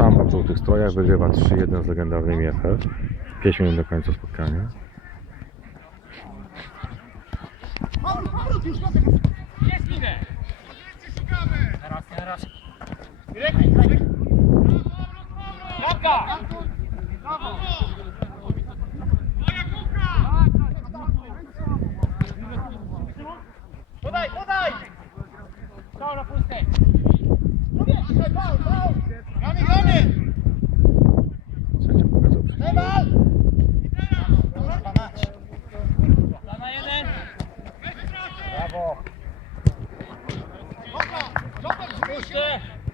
Szambo w żółtych strojach wygrywa 3-1 z legendarnymi FF. 5 minut do końca spotkania. Jest! Teraz, teraz. Bramka! Podaj, podaj! Strzał na pustek.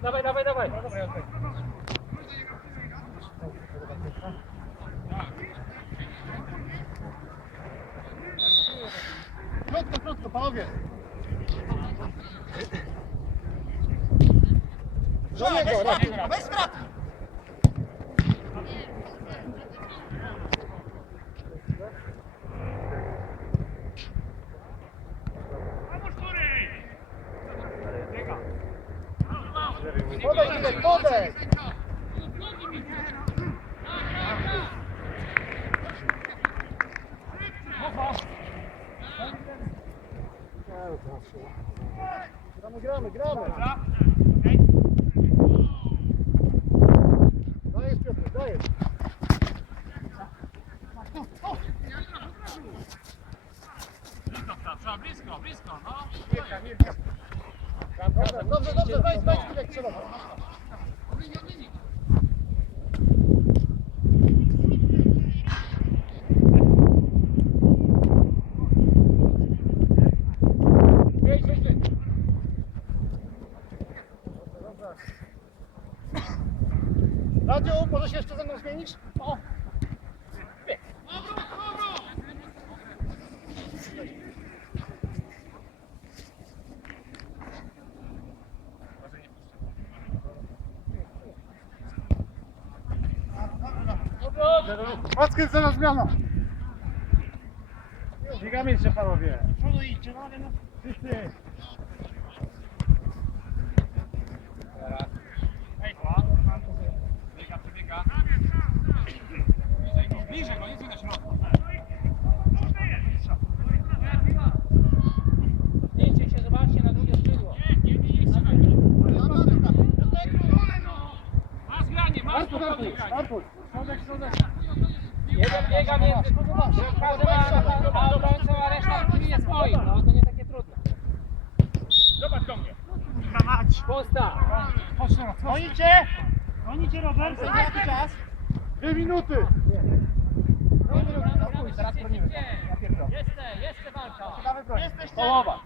Dawaj, dawaj, dawaj. Krótko, krótko, panowie. Do niego, Rafi. Bez straty! Podaj, Mirek, podaj. Gramy, gramy, gramy. Blisko, blisko, no. Mirka, Mirka. Dobrze, dobrze, dobrze, wejdź, wejdź, Mirek. Wyjdź, wyjdź, wyjdź. Radziu, może się jeszcze ze mną zmienisz? Mackę zaraz zmiana. Biegamy jeszcze panowie. Przodu idźcie, ale no. Wszyscy. Kwa. Biega, przebiega. Bliżej go, bliżej go, nie tu na środku. Zdjęcie się, zobaczcie na drugie skrzydło. Nie, nie, nie, nie. Ma Środek, środek. Jeden biega między, każdy ma a obrońcą, a reszta pilnie swoich, no to nie takie trudne. Zobacz do mnie. Posta. Chodź teraz. Gonicie? Gonicie, Robert? Jaki czas? Dwie minuty. Teraz bronimy. Jeszcze, jeszcze walka. Połowa.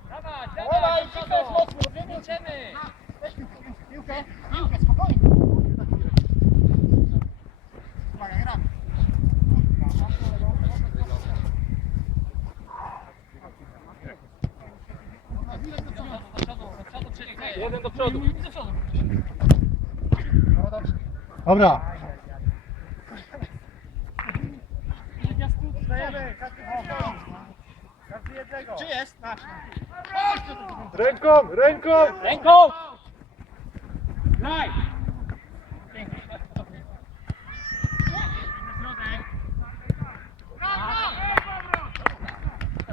Połowa i przodu. mocno. Dwie minuty. Liczymy. Weź piłkę, piłkę, piłkę, spokojnie. Uwaga, gramy. Jeden do przodu. Dobra. Dajemy, każdy Każdy jednego. Czy jest nasz? Ręką, ręką! Ręką! Daj!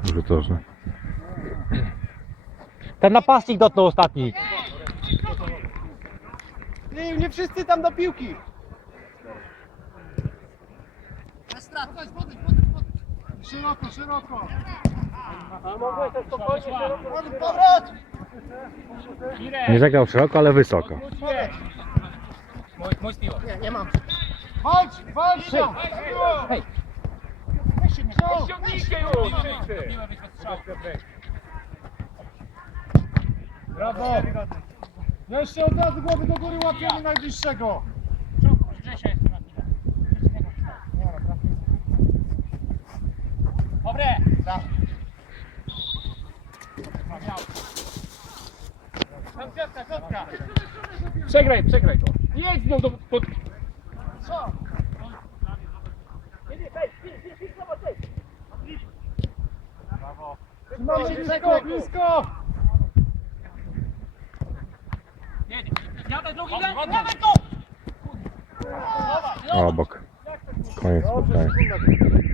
Rzutożny. Ten napastnik dotknął ostatni. Nie, nie wszyscy tam do piłki. Szeroko, szeroko. A mogłeś to spokojnie, szeroko. Powrót! Nie zagrał szeroko, ale wysoko. Mój. Nie, nie mam. Walcz, walcz! Hej. Weź się, nie Ściągnijcie już! Brawo! Jeszcze od razu głowy do góry łapiemy najbliższego. Grzesia jest na chwilę. Dobre! Kwiatka, kwiatka. Przegraj, przegraj to. Jedź nią do... Pod... Co? Mamy blisko, blisko! Obok. Koniec spotkania.